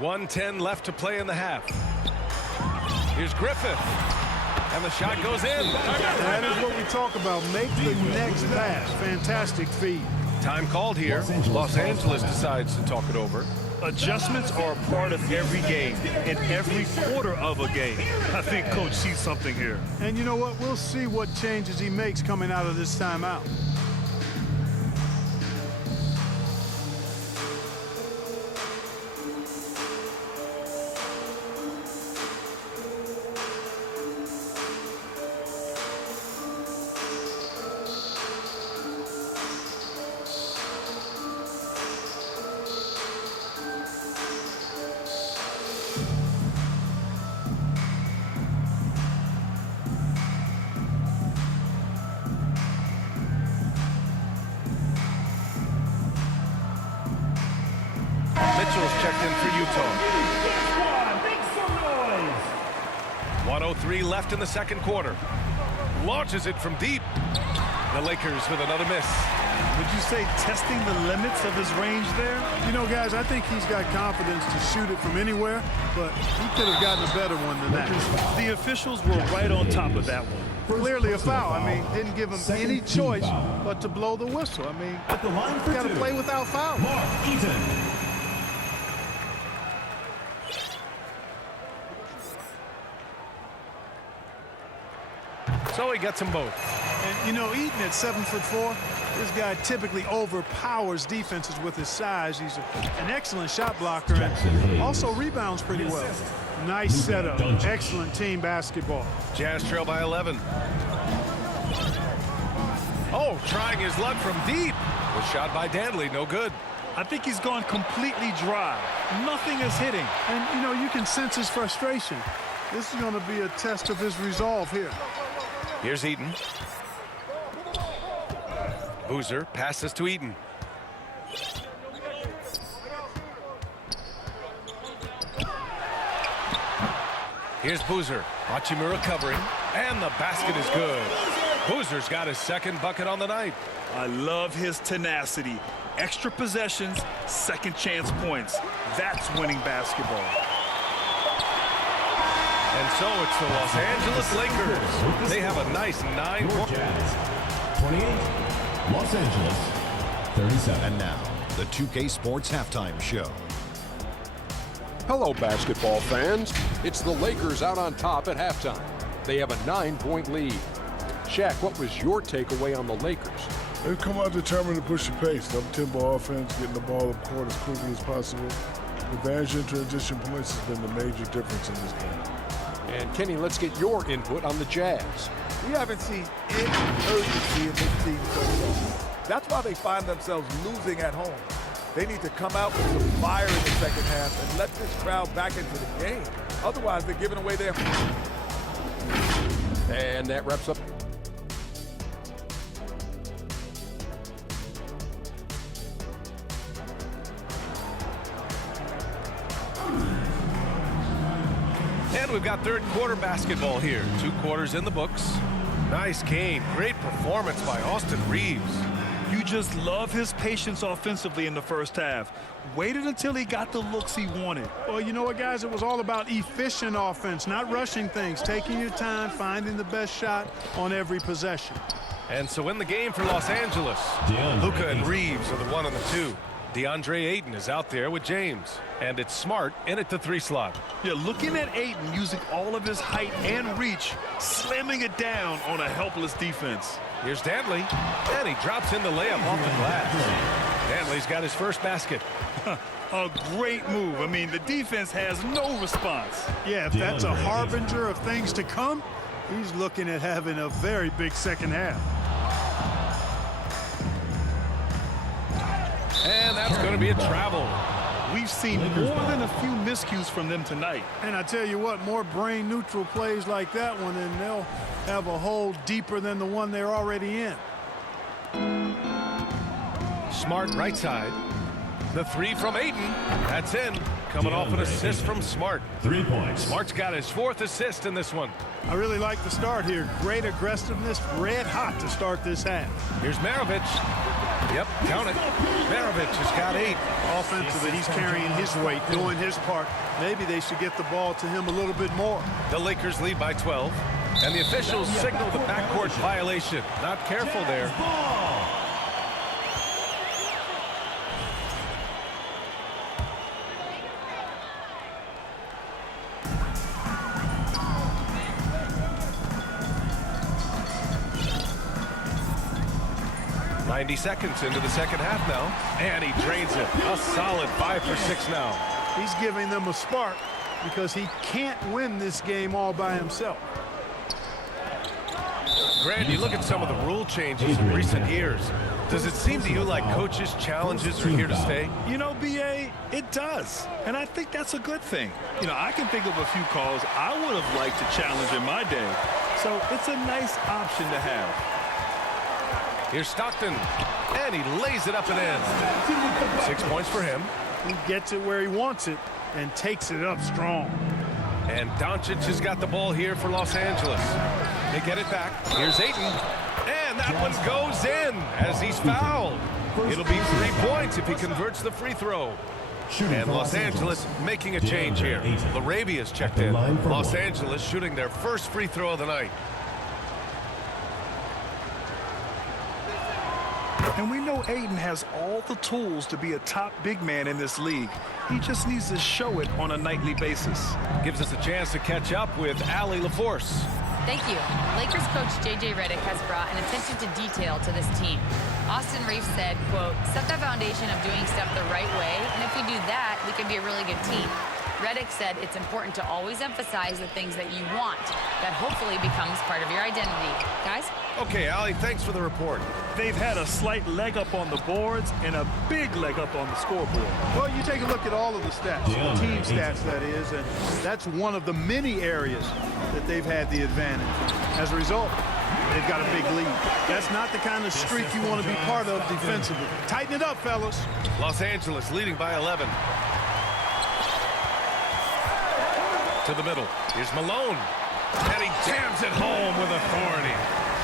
1:10 left to play in the half. Here's Griffith. And the shot goes in. That is what we talk about. Make the next pass. Fantastic feed. Time called here. Los Angeles decides to talk it over. Adjustments are a part of every game, in every quarter of a game. I think Coach sees something here. And you know what? We'll see what changes he makes coming out of this timeout. Mitchell's checked in for Utah. 1:03 left in the second quarter. Launches it from deep. The Lakers with another miss. Would you say testing the limits of his range there? You know, guys, I think he's got confidence to shoot it from anywhere, but he could have gotten a better one than that. The officials were right on top of that one. Clearly a foul. I mean, didn't give him any choice but to blow the whistle. I mean, At the line for got to two, play without foul. Mark Eaton. So he gets them both. And, you know, Eaton at 7'4", this guy typically overpowers defenses with his size. He's an excellent shot blocker and also rebounds pretty well. Nice setup. Excellent team basketball. Jazz trail by 11. Oh, trying his luck from deep. Was shot by Dantley, no good. I think he's gone completely dry. Nothing is hitting. And, you know, you can sense his frustration. This is going to be a test of his resolve here. Here's Eaton. Boozer passes to Eaton. Here's Boozer. Hachimura covering. And the basket is good. Boozer's got his second bucket on the night. I love his tenacity. Extra possessions, second chance points. That's winning basketball. And so it's the Los Angeles Lakers. They have a nice 9-point. Jazz 28, Los Angeles 37. And now, the 2K Sports Halftime Show. Hello, basketball fans. It's the Lakers out on top at halftime. They have a 9-point lead. Shaq, what was your takeaway on the Lakers? They've come out determined to push the pace. Up-tempo offense, getting the ball up court as quickly as possible. Advantage in transition points has been the major difference in this game. And Kenny, let's get your input on the Jazz. We haven't seen any urgency in this team so far. That's why they find themselves losing at home. They need to come out with some fire in the second half and let this crowd back into the game. Otherwise, they're giving away their... And that wraps up. And we've got third quarter basketball here. 2 quarters in the books. Nice game. Great performance by Austin Reeves. You just love his patience offensively in the first half. Waited until he got the looks he wanted. Well, you know what, guys? It was all about efficient offense, not rushing things, taking your time, finding the best shot on every possession. And so in the game for Los Angeles, Luka and Reeves are the 1 and the 2. DeAndre Ayton is out there with James. And it's Smart in at the 3 slot. Yeah, looking at Ayton using all of his height and reach, slamming it down on a helpless defense. Here's Dantley, and he drops in the layup off the glass. Dantley's got his first basket. A great move. I mean, the defense has no response. Yeah, if that's a harbinger of things to come, he's looking at having a very big second half. And that's going to be a travel. We've seen more than a few miscues from them tonight. And I tell you what, more brain-neutral plays like that one, and they'll have a hole deeper than the one they're already in. Smart right side. The 3 from Ayton. That's in. Coming off an assist from Smart. 3 points. Smart's got his 4th assist in this one. I really like the start here. Great aggressiveness, red hot to start this half. Here's Maravich. Yep, count it. Maravich has got 8. Offensively, he's carrying his weight, doing his part. Maybe they should get the ball to him a little bit more. The Lakers lead by 12. And the officials signal the backcourt violation. Not careful there. Ball. .90 seconds into the second half now. And he drains it. A solid 5 for 6 now. He's giving them a spark because he can't win this game all by himself. Grant, you look at some of the rule changes in recent years. Does it seem to you like coaches' challenges are here to stay? You know, B.A., it does. And I think that's a good thing. You know, I can think of a few calls I would have liked to challenge in my day. So it's a nice option to have. Here's Stockton, and he lays it up and in. 6 points for him. He gets it where he wants it and takes it up strong. And Doncic has got the ball here for Los Angeles. They get it back. Here's Ayton, and that one goes in as he's fouled. It'll be 3 points if he converts the free throw. And Los Angeles making a change here. Larabia's checked in. Los Angeles shooting their first free throw of the night. And we know Ayton has all the tools to be a top big man in this league. He just needs to show it on a nightly basis. Gives us a chance to catch up with Allie LaForce. Thank you. Lakers coach J.J. Redick has brought an attention to detail to this team. Austin Reeves said, quote, set the foundation of doing stuff the right way, and if we do that, we can be a really good team. Redick said it's important to always emphasize the things that you want. That hopefully becomes part of your identity. Guys? Okay, Allie, thanks for the report. They've had a slight leg up on the boards and a big leg up on the scoreboard. Well, you take a look at all of the stats, the team stats, that is, and that's one of the many areas that they've had the advantage. As a result, they've got a big lead. That's not the kind of streak you want to be part of defensively. Tighten it up, fellas. Los Angeles leading by 11. To the middle. Here's Malone. And he jams it home with authority.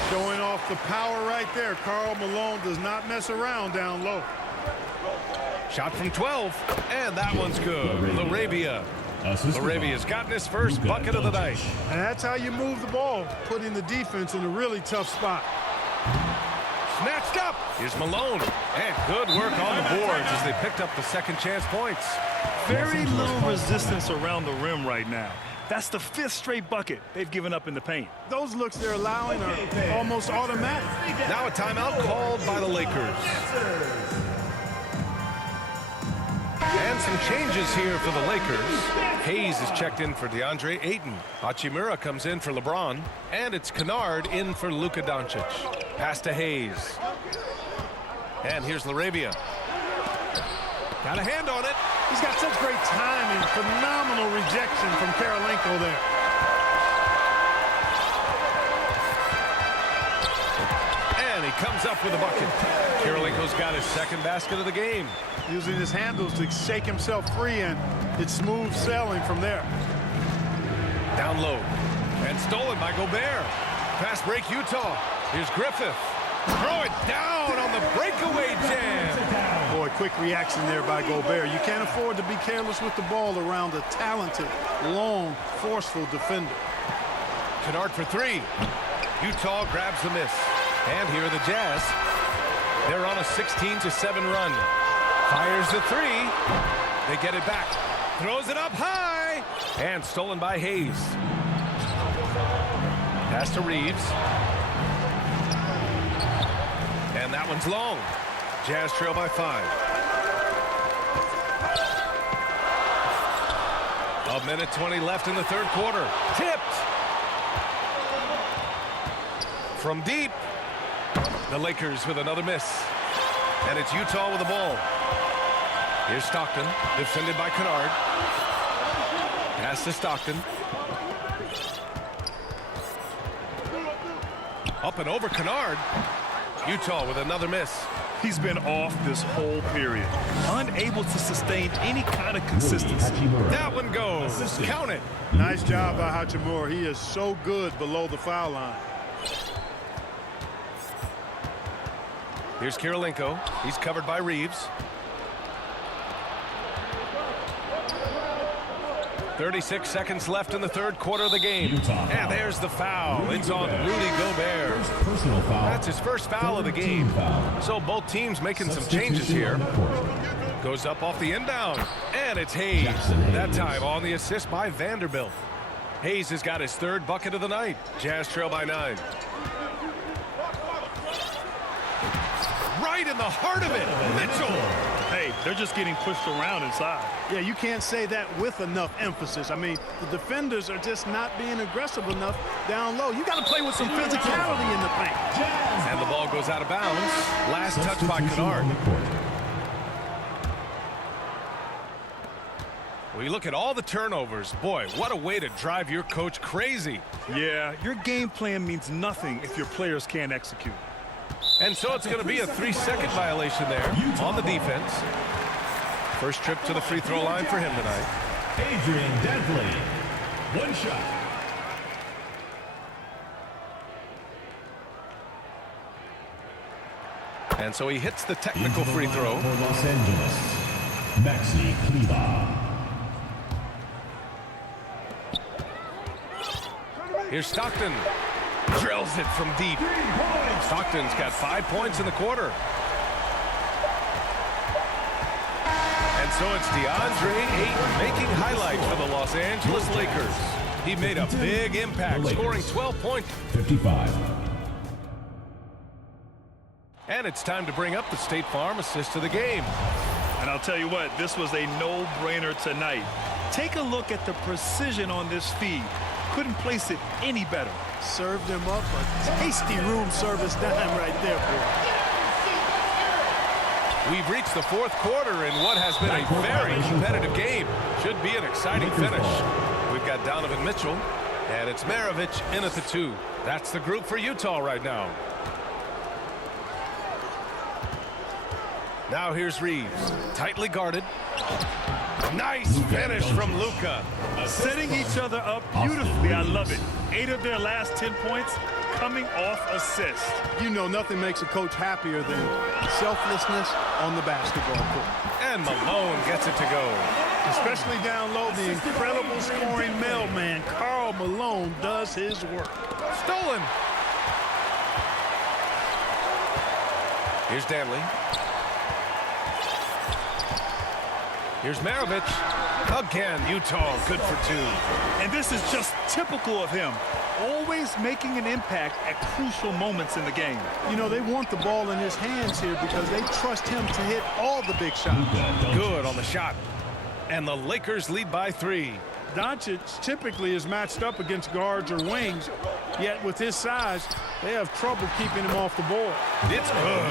Showing off the power right there. Karl Malone does not mess around down low. Shot from 12. And that one's good. Larabia. Larabia's gotten his first bucket of the night. And that's how you move the ball, putting the defense in a really tough spot. Snatched up. Here's Malone. And good work on the boards as they picked up the second chance points. Very little resistance around the rim right now. That's the 5th straight bucket they've given up in the paint. Those looks they're allowing are almost automatic. Now a timeout called by the Lakers. And some changes here for the Lakers. Hayes is checked in for DeAndre Ayton. Hachimura comes in for LeBron. And it's Kennard in for Luka Doncic. Pass to Hayes. And here's Larabia. Got a hand on it. He's got such great timing. Phenomenal rejection from Karolinko there. And he comes up with a bucket. Karolinko's got his second basket of the game. Using his handles to shake himself free, and it's smooth sailing from there. Down low. And stolen by Gobert. Fast break Utah. Here's Griffith. Throw it down on the breakaway jam. Boy, quick reaction there by Gobert. You can't afford to be careless with the ball around a talented, long, forceful defender. Kennard for 3. Utah grabs the miss. And here are the Jazz. They're on a 16-7 run. Fires the 3. They get it back. Throws it up high. And stolen by Hayes. Pass to Reeves. And that one's long. Jazz trail by 5. A minute 20 left in the third quarter. Tipped. From deep. The Lakers with another miss. And it's Utah with the ball. Here's Stockton, defended by Kennard. Pass to Stockton. Up and over Kennard. Utah with another miss. He's been off this whole period. Unable to sustain any kind of consistency. That one goes. Count it. Nice job by Hachimura. He is so good below the foul line. Here's Kirilenko. He's covered by Reeves. 36 seconds left in the third quarter of the game. And there's the foul. It's on Rudy Gobert. Personal foul. That's his first foul of the game. So both teams making some changes here. Goes up off the inbound. And it's Hayes. That time on the assist by Vanderbilt. Hayes has got his third bucket of the night. Jazz trail by 9. Right in the heart of it, Mitchell. Hey, they're just getting pushed around inside. Yeah, you can't say that with enough emphasis. I mean, the defenders are just not being aggressive enough down low. You got to play with some physicality in the paint. And the ball goes out of bounds. Last touch by Kennard. We look at all the turnovers. Boy, what a way to drive your coach crazy. Yeah, your game plan means nothing if your players can't execute. And so it's going to be a 3-second violation there on the defense. First trip to the free throw line for him tonight. Adrian Dantley. One shot. And so he hits the technical free throw. For Los Angeles, Maxi Kleber. Here's Stockton. Drills it from deep. Stockton's got 5 points in the quarter. And so it's DeAndre Ayton making highlights for the Los Angeles Lakers. He made a big impact, scoring 12 points. 55. And it's time to bring up the State Farm assist of the game. And I'll tell you what, this was a no-brainer tonight. Take a look at the precision on this feed. Couldn't place it any better. Served him up a tasty room service dime right there, boy. We've reached the fourth quarter in what has been a very competitive game. Should be an exciting finish. We've got Donovan Mitchell, and it's Maravich in at the 2. That's the group for Utah right now. Now here's Reeves, tightly guarded. Nice finish from Luka. Setting each other up beautifully. I love it. 8 of their last 10 points coming off assists. You know nothing makes a coach happier than selflessness on the basketball court. And Malone gets it to go. Especially down low, the incredible scoring mailman, Karl Malone, does his work. Stolen. Here's Danley. Here's Maravich. Again, Utah good for 2. And this is just typical of him. Always making an impact at crucial moments in the game. You know, they want the ball in his hands here because they trust him to hit all the big shots. Good on the shot. And the Lakers lead by 3. Doncic typically is matched up against guards or wings, yet with his size, they have trouble keeping him off the board. It's good.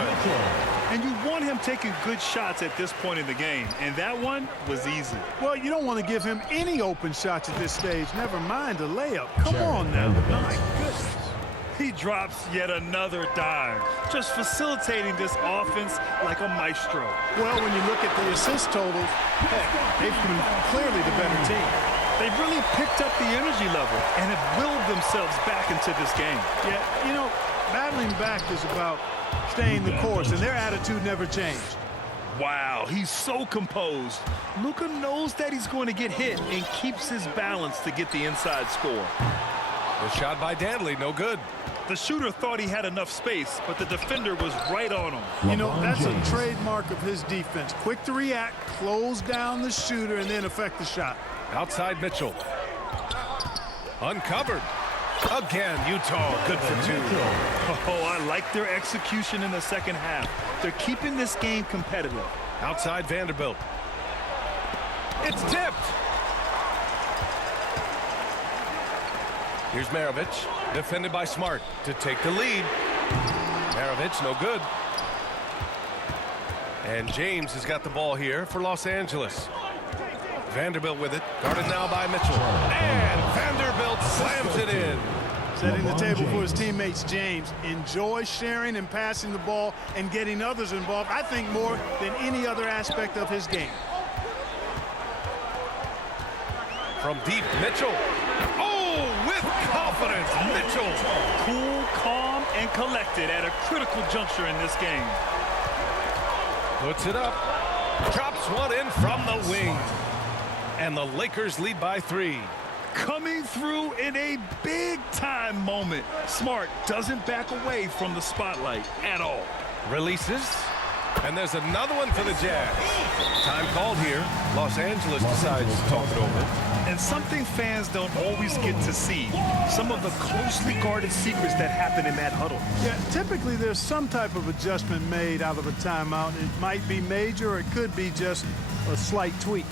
And you want him taking good shots at this point in the game, and that one was easy. Well, you don't want to give him any open shots at this stage, never mind a layup. Come on now. My goodness. He drops yet another dime, just facilitating this offense like a maestro. Well, when you look at the assist totals, heck, they've been clearly the better team. They've really picked up the energy level and have willed themselves back into this game. Yeah, you know, battling back is about staying the course, and their attitude never changed. Wow, he's so composed. Luka knows that he's going to get hit and keeps his balance to get the inside score. The shot by Danley, no good. The shooter thought he had enough space, but the defender was right on him. You know, that's a trademark of his defense. Quick to react, close down the shooter, and then affect the shot. Outside Mitchell. Uncovered. Again, Utah good for 2. Oh, I like their execution in the second half. They're keeping this game competitive. Outside Vanderbilt. It's tipped. Here's Maravich, defended by Smart to take the lead. Maravich, no good. And James has got the ball here for Los Angeles. Vanderbilt with it, guarded now by Mitchell. And Vanderbilt slams it in. Setting the table for his teammates, James. Enjoy sharing and passing the ball and getting others involved, I think, more than any other aspect of his game. From deep, Mitchell. Oh, with confidence, Mitchell. Cool, calm, and collected at a critical juncture in this game. Puts it up. Drops one in from the wing. And the Lakers lead by 3. Coming through in a big-time moment. Smart doesn't back away from the spotlight at all. Releases. And there's another one for the Jazz. Time called here. Los Angeles decides to talk it over. And something fans don't always get to see. Some of the closely guarded secrets that happen in that huddle. Yeah, typically there's some type of adjustment made out of a timeout. It might be major, or it could be just a slight tweak.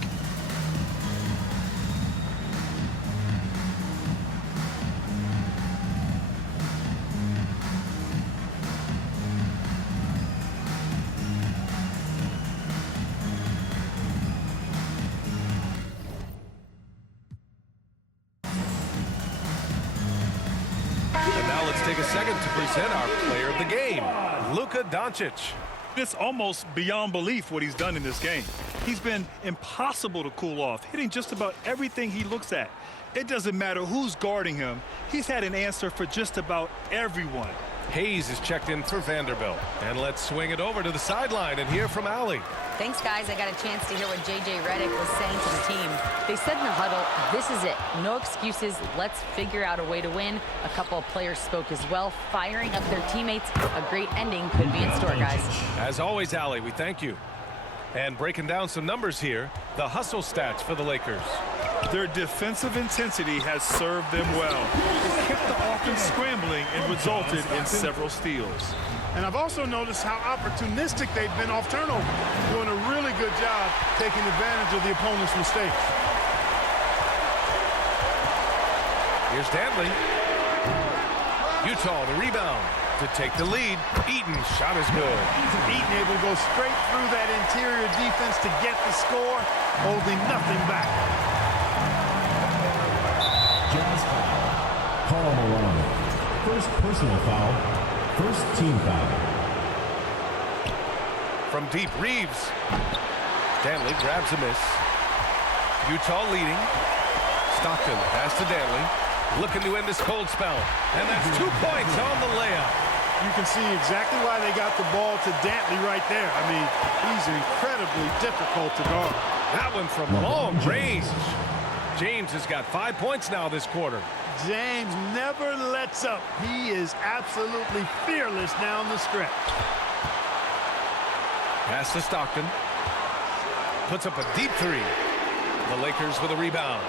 And now let's take a second to present our player of the game, Luka Doncic. It's almost beyond belief what he's done in this game. He's been impossible to cool off, hitting just about everything he looks at. It doesn't matter who's guarding him. He's had an answer for just about everyone. Hayes is checked in for Vanderbilt. And let's swing it over to the sideline and hear from Allie. Thanks, guys. I got a chance to hear what J.J. Redick was saying to the team. They said in the huddle, this is it. No excuses. Let's figure out a way to win. A couple of players spoke as well, firing up their teammates. A great ending could be in store, guys. As always, Allie, we thank you. And breaking down some numbers here, the hustle stats for the Lakers. Their defensive intensity has served them well. It kept the offense scrambling and resulted in several steals. And I've also noticed how opportunistic they've been off turnover, doing a really good job taking advantage of the opponent's mistakes. Here's Dantley. Utah, the rebound to take the lead. Eaton's shot is good. Eaton able to go straight through that interior defense to get the score, holding nothing back. Jazz foul. Karl Malone. First personal foul. First team foul. From deep, Reeves. Dantley grabs a miss. Utah leading. Stockton pass to Dantley. Looking to end this cold spell. And that's 2 points on the layup. You can see exactly why they got the ball to Dantley right there. I mean, he's incredibly difficult to guard. That one from long range. James has got 5 points now this quarter. James never lets up. He is absolutely fearless down the stretch. Pass to Stockton. Puts up a deep 3. The Lakers with a rebound.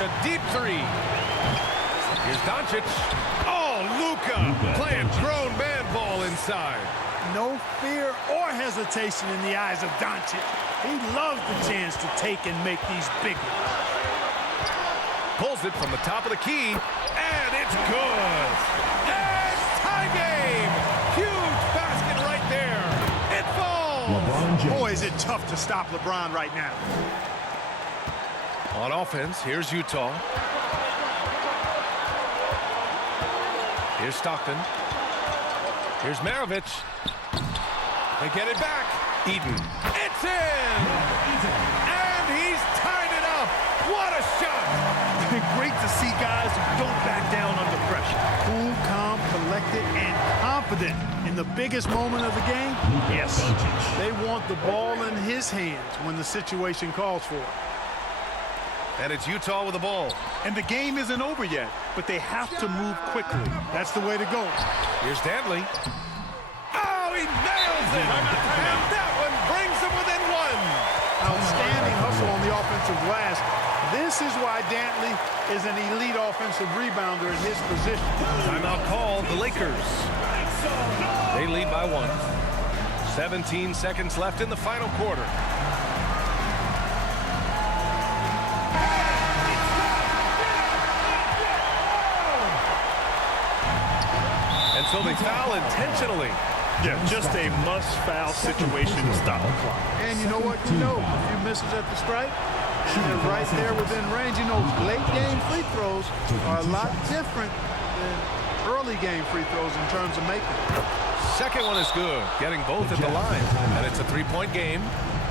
A deep 3. Here's Doncic. Oh, Luka playing grown man ball inside. No fear or hesitation in the eyes of Doncic. He loves the chance to take and make these big ones. Pulls it from the top of the key, and it's good. And tie game. Huge basket right there. It falls. Boy, is it tough to stop LeBron right now. On offense, here's Utah. Here's Stockton. Here's Maravich. They get it back. Eden. It's in! And he's tied it up. What a shot! Great to see guys who don't back down under pressure. Cool, calm, collected, and confident in the biggest moment of the game. Yes. They want the ball in his hands when the situation calls for it. And it's Utah with the ball. And the game isn't over yet, but they have to move quickly. That's the way to go. Here's Dantley. Oh, he nails it! And that one brings them within 1. Outstanding hustle on the offensive glass. This is why Dantley is an elite offensive rebounder in his position. Timeout call, the Lakers. They lead by 1. 17 seconds left in the final quarter. And so they foul intentionally. Yeah, just a must-foul situation to stop the clock. And you know what? You know, a few misses at the stripe, and they're right there within range. You know, late-game free throws are a lot different than early-game free throws in terms of making. Second one is good, getting both at the line. And it's a 3-point game.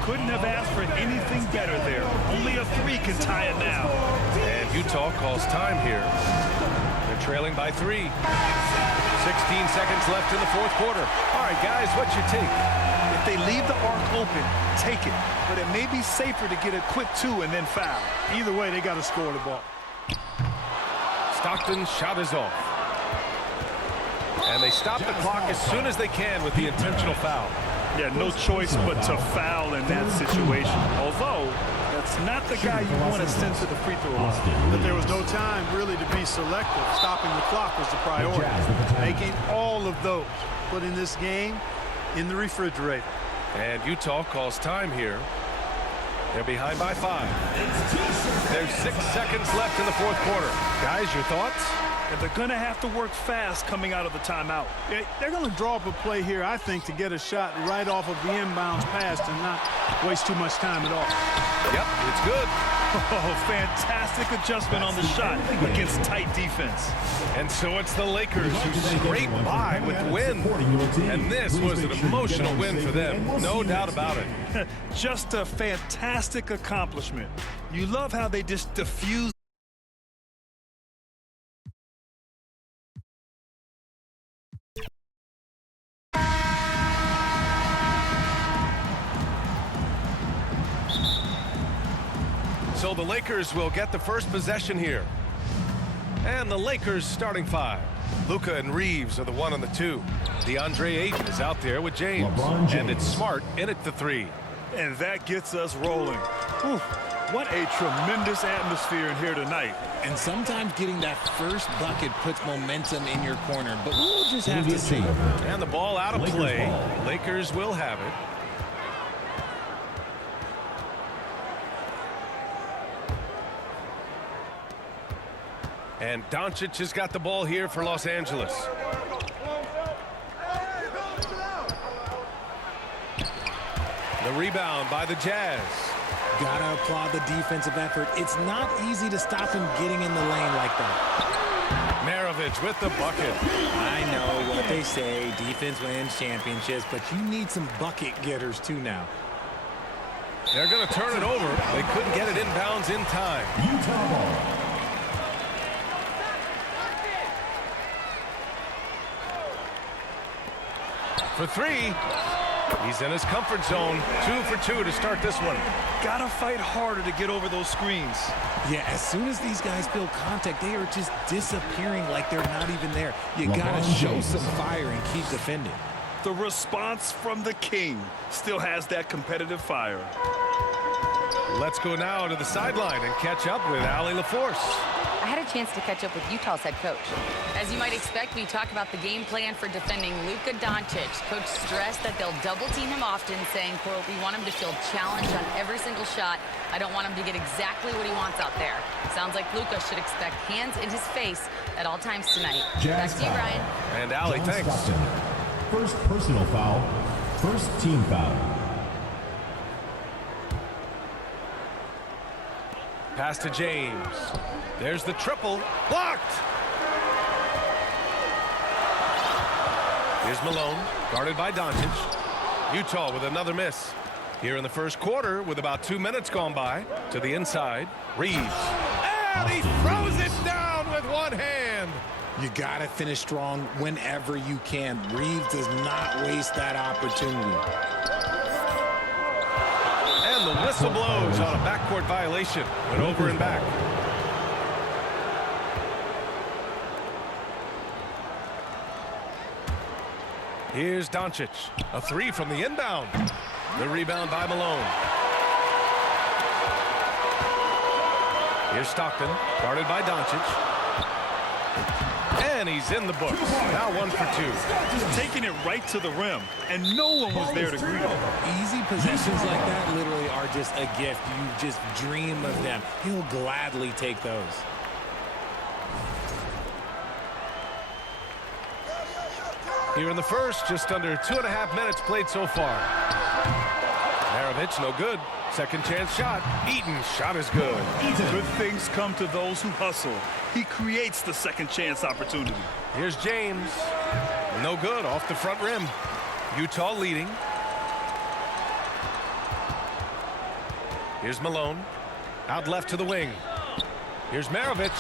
Couldn't have asked for anything better there. Only a 3 can tie it now. And Utah calls time here. They're trailing by 3. 16 seconds left in the fourth quarter. All right, guys, what's your take? If they leave the arc open, take it. But it may be safer to get a quick 2 and then foul. Either way, they got to score the ball. Stockton's shot is off. And they stop the clock as soon as they can with the intentional foul. Yeah, no choice but to foul in that situation. Although, that's not the guy you want to send to the free throw line. But there was no time really to be selective. Stopping the clock was the priority. Making all of those. Putting this game in the refrigerator. And Utah calls time here. They're behind by 5. There's 6 seconds left in the fourth quarter. Guys, your thoughts? And they're going to have to work fast coming out of the timeout. They're going to draw up a play here, I think, to get a shot right off of the inbounds pass and not waste too much time at all. Yep, it's good. Oh, fantastic adjustment on the shot against tight defense. And so it's the Lakers who scrape by with the win. And this was an emotional win for them, no doubt about it. Just a fantastic accomplishment. You love how they just diffuse. So the Lakers will get the first possession here. And the Lakers starting 5. Luka and Reeves are the 1 and the 2. DeAndre Ayton is out there with James. And it's Smart in at the 3. And that gets us rolling. Whew. What a tremendous atmosphere in here tonight. And sometimes getting that first bucket puts momentum in your corner, but we'll just have to see. And the ball out of play. Lakers will have it. And Doncic has got the ball here for Los Angeles. The rebound by the Jazz. Gotta applaud the defensive effort. It's not easy to stop him getting in the lane like that. Maravich with the bucket. I know what they say, defense wins championships, but you need some bucket getters too now. They're going to turn it over. They couldn't get it inbounds in time. Utah ball. For 3. He's in his comfort zone. 2 for 2 to start this one. Gotta fight harder to get over those screens. Yeah, as soon as these guys feel contact, they are just disappearing like they're not even there. You gotta show some fire and keep defending. The response from the King still has that competitive fire. Let's go now to the sideline and catch up with Allie LaForce. I had a chance to catch up with Utah's head coach. As you might expect, we talk about the game plan for defending Luka Doncic. Coach stressed that they'll double team him often, saying, quote, "We want him to feel challenged on every single shot. I don't want him to get exactly what he wants out there." Sounds like Luka should expect hands in his face at all times tonight. Back to you, Brian. And Allie, thanks. First personal foul. First team foul. Pass to James. There's the triple. Blocked! Here's Malone, guarded by Doncic. Utah with another miss. Here in the first quarter, with about 2 minutes gone by, to the inside, Reeves. And he throws it down with one hand. You gotta finish strong whenever you can. Reeves does not waste that opportunity. And the whistle blows on a backcourt violation. Went over and back. Here's Doncic. A 3 from the inbound. The rebound by Malone. Here's Stockton, guarded by Doncic. And he's in the books. Now 1 for 2. Just taking it right to the rim, and no one was there to greet him. Easy possessions like that literally are just a gift. You just dream of them. He'll gladly take those. Here in the first, just under 2.5 minutes played so far. Maravich, no good. Second chance shot. Eaton's shot is good. Good things come to those who hustle. He creates the second chance opportunity. Here's James. No good, off the front rim. Utah leading. Here's Malone. Out left to the wing. Here's Maravich.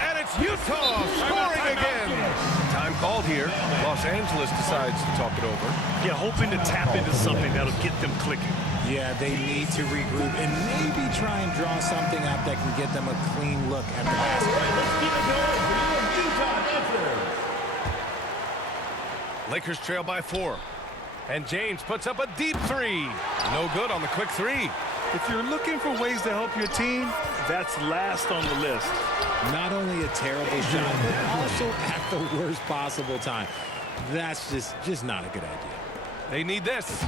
And it's Utah scoring again. Time called here. Los Angeles decides to talk it over. Yeah, hoping to tap into something that'll get them clicking. Yeah, they need to regroup and maybe try and draw something up that can get them a clean look at the basket. Lakers trail by 4. And James puts up a deep three. No good on the quick three. If you're looking for ways to help your team, that's last on the list. Not only a terrible shot, but also at the worst possible time. That's just not a good idea. They need this.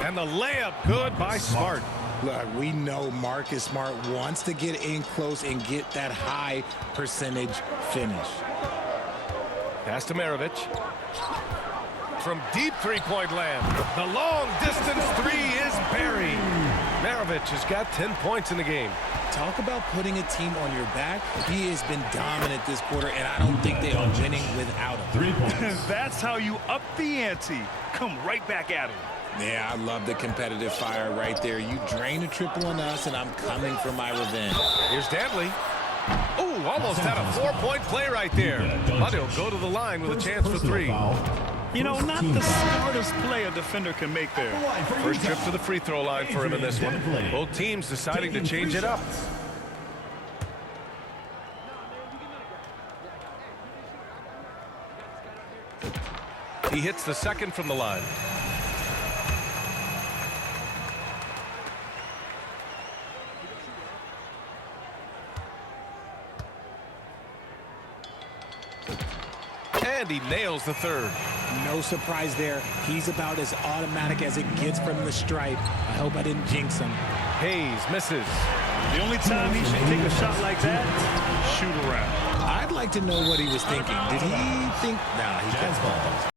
And the layup good by Smart. Look, we know Marcus Smart wants to get in close and get that high percentage finish. Pass to Maravich. From deep three-point land. The long-distance three is buried. Maravich has got 10 points in the game. Talk about putting a team on your back. He has been dominant this quarter, and I don't think they are winning without him. 3 points. That's how you up the ante. Come right back at him. Yeah, I love the competitive fire right there. You drain a triple on us, and I'm coming for my revenge. Here's Dantley. Oh, almost had a 4-point play right there. But he'll go to the line with a chance for 3. You know, not the smartest play a defender can make there. First trip to the free throw line for him in this one. Both teams deciding to change it up. He hits the second from the line. And he nails the third. No surprise there. He's about as automatic as it gets from the stripe. I hope I didn't jinx him. Hayes misses. The only time he should take a shot like that, shoot around. I'd like to know what he was thinking. Did he think? Nah, he got